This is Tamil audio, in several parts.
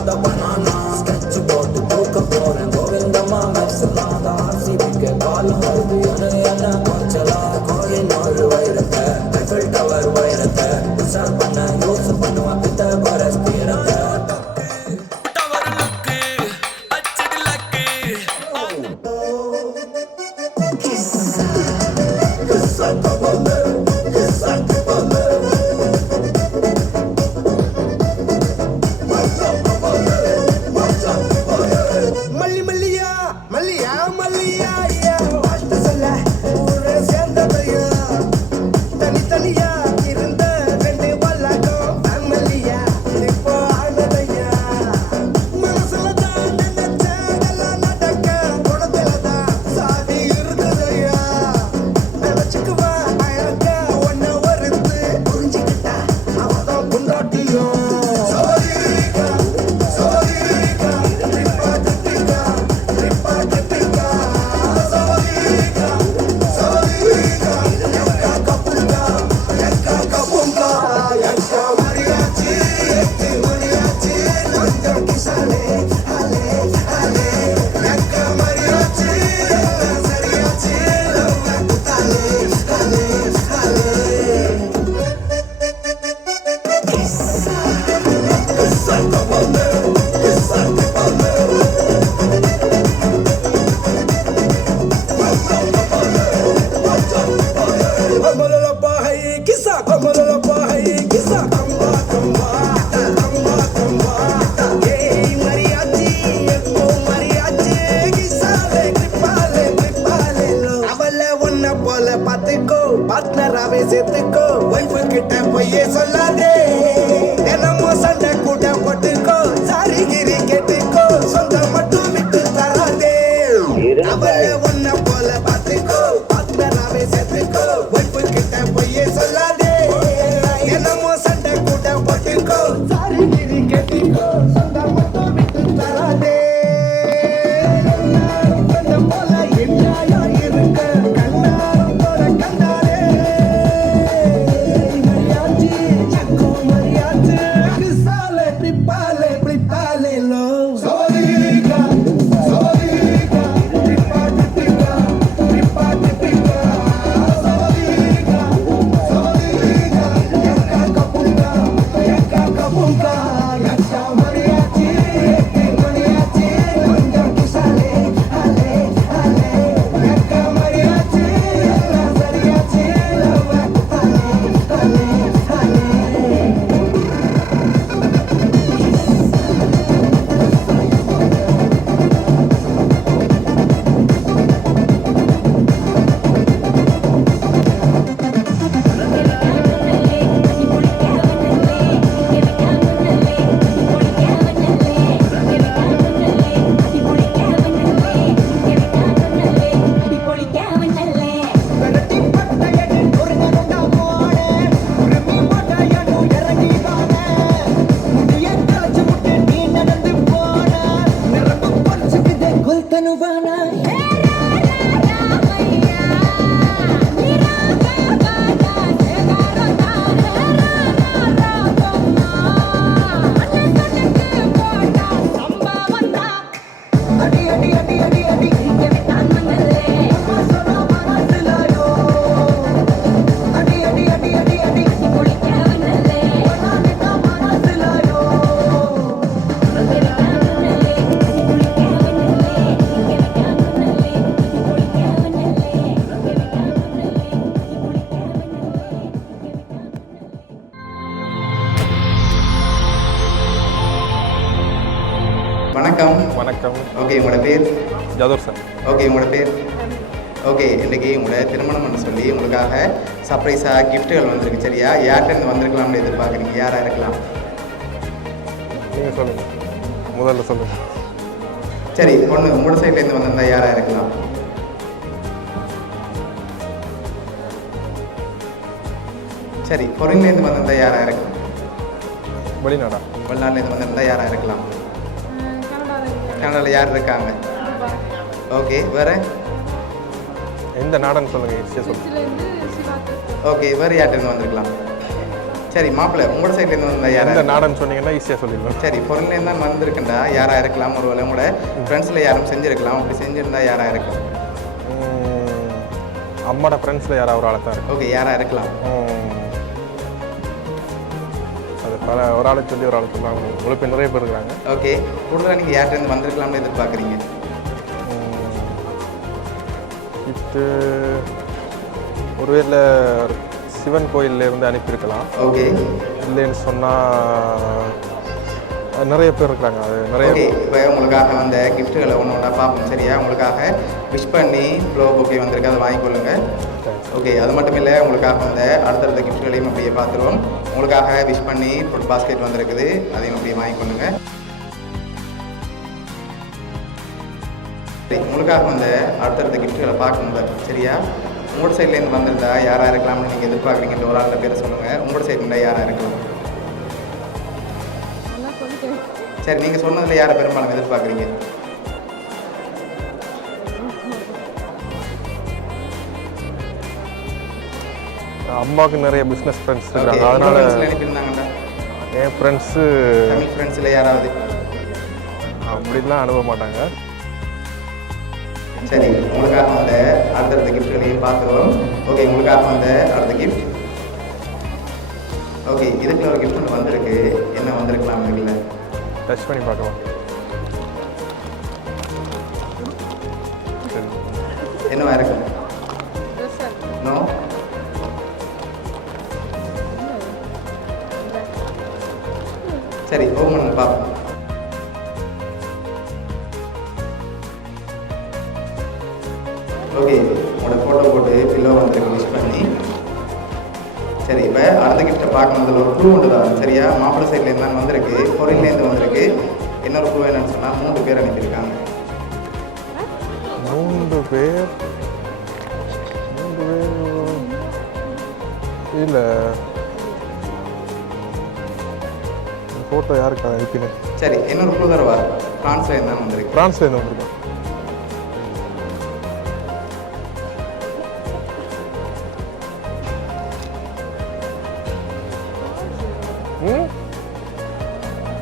இல்லாத பனானா ஸ்கெட்ச் போட்டு தூக்க போறேன் கோவிந்தம்மா மேக்ஸ் இல்லாத ஆர்சிபிக்கு காலம் வருது என்ன கொஞ்சலா கோயின் ஒரு வைரத்தை ஐஃபில் டவர் வைரத்தை உஷார் பண்ண யூஸ் பண்ணுவான் பித்த பரஸ் தீரத்தை பார்ட்னராவே சேர்த்துக்கோ வைஃபு கிட்ட பொய்யே சொல்லாதே தினமும் சண்டை கூட போட்டுக்கோ சாரி கிரி கேட்டுக்கோ சொந்தம் மட்டும் விட்டு தராதே அவளை ஒன்ன போல பார்த்துக்கோ பார்ட்னராவே சேர்த்துக்கோ வைஃபு கிட்ட பொய்யே சொல்லாதே தினமும் சண்டை கூட போட்டுக்கோ சாரி கிரி கேட்டுக்கோ சொந்தம் மட்டும் விட்டு தராதே போல என்னாயா இருக்க வணக்கம். ஓகே, உங்களோட பேர்? ஜாதூர் சார். ஓகே, உங்களோட பேர்? ஓகே, இன்றைக்கி உங்களோட திருமணம்னு சொல்லி உங்களுக்காக சர்ப்ரைஸாக கிஃப்ட்டுகள் வந்திருக்கு. சரியா? யார்கிட்ட வந்திருக்கலாம்னு எதிர்பார்க்குறீங்க? யாராக இருக்கலாம்? நீங்கள் சொல்லுங்கள், முதல்ல சொல்லுங்கள். சரி, பொண்ணு உங்களோட சைட்லேருந்து வந்திருந்தா யாராக இருக்கலாம்? சரி, பொருள்லேருந்து வந்திருந்தா யாராக இருக்கலாம்? வெளிநாட்டிலேருந்து வந்திருந்தா யாராக இருக்கலாம்? கனடாவில் யார் இருக்காங்க? ஓகே, வேறு எந்த நாடுன்னு சொல்லுங்கள், ஈஸியாக சொல்லுங்கள். ஓகே, வேறு யார்கிட்ட வந்திருக்கலாம்? சரி மாப்பிள்ளை உங்களோட சைட்லேருந்து வந்தால் யாரா எந்த நாடுன்னு சொன்னீங்கன்னா ஈஸியாக சொல்லிடுவேன். சரி பொருள்லேருந்து தான் வந்திருக்குண்டா யாராக இருக்கலாம், ஒரு வேளை உங்களோட ஃப்ரெண்ட்ஸில் யாரும் செஞ்சுருக்கலாம், அப்படி செஞ்சுருந்தா யாராக இருக்கலாம்? அம்மாவோட ஃப்ரெண்ட்ஸில் யாராவது ஒரு ஆளை தான் இருக்கு. ஓகே யாராக இருக்கலாம்? அது பல ஒரு ஆளை சொல்லி ஒரு ஆளை சொல்லாங்க. உங்களுக்கு நிறைய பேர் இருக்கிறாங்க. ஓகே கூடுதலாக நீங்கள் யார்கிட்டருந்து வந்திருக்கலாம்னு எதிர்பார்க்குறீங்க? இது ஒருவேளை சிவன் கோயில்ல இருந்து அனுப்பியிருக்கலாம். ஓகே இல்லைன்னு சொன்னால் நிறைய பேர் இருக்கிறாங்க. அது நிறைய ஓகே இப்போ உங்களுக்காக வந்த கிஃப்ட்டுகளை ஒன்று ஒன்றா பார்ப்போம் சரியா? உங்களுக்காக விஷ் பண்ணி ஃப்ளோ ஓகே வந்திருக்கு, அதை வாங்கிக்கொள்ளுங்க. ஓகே அது மட்டும் இல்லை, உங்களுக்காக வந்த அடுத்தடுத்த கிஃப்ட்டுகளையும் அப்படியே பார்த்துருவோம். உங்களுக்காக விஷ் பண்ணி ஃபுட் பாஸ்கெட் வந்திருக்குது, அதையும் அப்படியே வாங்கிக்கொள்ளுங்க. உங்களுக்காக வந்த அடுத்தடுத்த கிஃப்ட்டுகளை பார்க்கணும் சரியா? உங்களோட சைட்லேருந்து வந்திருந்தா யாராக இருக்கலாம்னு நீங்கள் எதிர்பார்க்குறீங்கன்ற ஒரு ஆளுடைய பேரை சொல்லுங்கள். உங்களோட சைட்லேருந்து யாராக இருக்கலாம்? சரி நீங்கள் சொன்னதில் யாரை பெரும்பாலும் எதிர்பார்க்குறீங்க? அம்மாவுக்கு நிறைய பிஸ்னஸ் ஃப்ரெண்ட்ஸ் இருக்காங்க. அதனால அனுப்பியிருந்தாங்கடா என் ஃப்ரெண்ட்ஸு தமிழ் ஃப்ரெண்ட்ஸில் யாராவது அப்படிலாம் அனுப்ப மாட்டாங்க. சரி உங்களுக்காக வந்த அடுத்தடுத்த கிஃப்ட்களையும் பார்த்துருவோம். ஓகே உங்களுக்காக வந்த அடுத்த கிஃப்ட். ஓகே இதுக்குள்ள ஒரு கிஃப்ட் ஒன்று வந்திருக்கு, என்ன வந்திருக்கலாம் இருக்குல்ல? டச் பண்ணி பார்க்கலாம். என்னவா இருக்கு? நோ சரி ஓப்பன் பண்ணி பார்ப்போம். ஓகே உங்களோட ஃபோட்டோ போட்டு பில்லோ வந்துருக்கு விஷ் பண்ணி. சரி இப்போ அடுத்த கிஃப்ட்டை பார்க்கணும். அதில் ஒரு க்ளூ ஒன்று தான் சரியா? மாப்பிள்ளை சைட்லேருந்து தான் வந்திருக்கு, பொருள்லேருந்து வந்திருக்கு. இன்னொரு க்ளூ என்னன்னு சொன்னால் 3 பேர் அனுப்பியிருக்காங்க. 3 பேர் இல்லை ஃபோட்டோ யாருக்கு அனுப்பினேன்? சரி இன்னொரு க்ளூ தரவா? ஃப்ரான்ஸ்லேருந்து தான் வந்திருக்கு. ஃப்ரான்ஸ்லேருந்து வந்திருக்கேன்.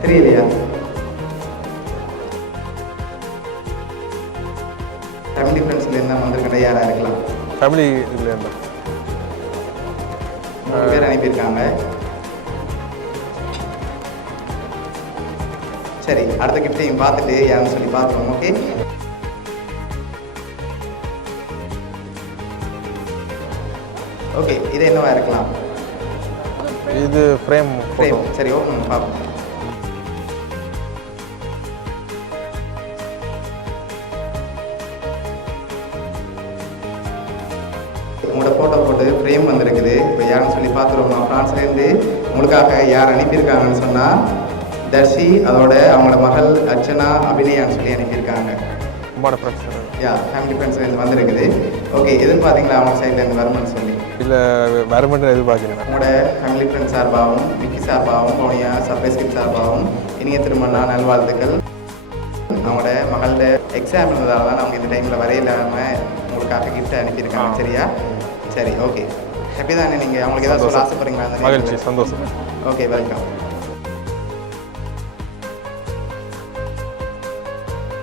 தெரியலையா? ஃபேமிலி ஃப்ரெண்ட்ஸ்லேருந்து தான் வந்திருக்கேன். யாராக இருக்கலாம்? ஃபேமிலி இதில் இருந்தால் 3 பேர் அனுப்பியிருக்காங்க. சரி அடுத்த கிஃப்ட்டையும் பார்த்துட்டு யாருன்னு சொல்லி பார்த்துருவோம். ஓகே ஓகே இது என்னவா இருக்கலாம்? இது ஃப்ரேம் ஃபோட்டோ. சரி ஓப்பன் பார்ப்போம். உங்களோட ஃபோட்டோ போட்டு ஃப்ரேம் வந்திருக்குது. இப்போ யாருன்னு சொல்லி பார்த்துருவோம். ஃப்ரான்ஸ்லேருந்து உங்களுக்காக யார் அனுப்பியிருக்காங்கன்னு சொன்னால் தர்ஷி, அதோட அவங்களோட மகள் அர்ச்சனா, அபிநயான்னு சொல்லி அனுப்பியிருக்காங்க. அம்மாவோட ஃப்ரெண்ட்ஸ் யா ஃபேமிலி ஃப்ரெண்ட்ஸ்லேருந்து வந்திருக்குது. ஓகே எதிர்பார்த்தீங்களா அவங்க சைட்லேருந்து வருமானு சொல்லி? இல்லை வருமானம் எதிர்பார்க்கிறேன். உங்களோட ஃபேமிலி ஃப்ரெண்ட்ஸ் சார்பாகவும் விக்கி சார்பாகவும் பவுனியா சர்ப்ரைஸ் கிஃப்ட் சார்பாகவும் இனிய திருமண நல்வாழ்த்துக்கள். அவங்களோட மகளோட எக்ஸாம் இருந்ததால தான் அவங்க இந்த டைமில் வரையில்லாமல் உங்களுக்காக கிஃப்ட் அனுப்பியிருக்காங்க சரியா? சரி ஓகே ஹாப்பி தானே? நீங்கள் அவங்களுக்கு ஏதாவது சொல்ல ஆசைப்படுறீங்களா? மகிழ்ச்சி, சந்தோஷம். Okay welcome.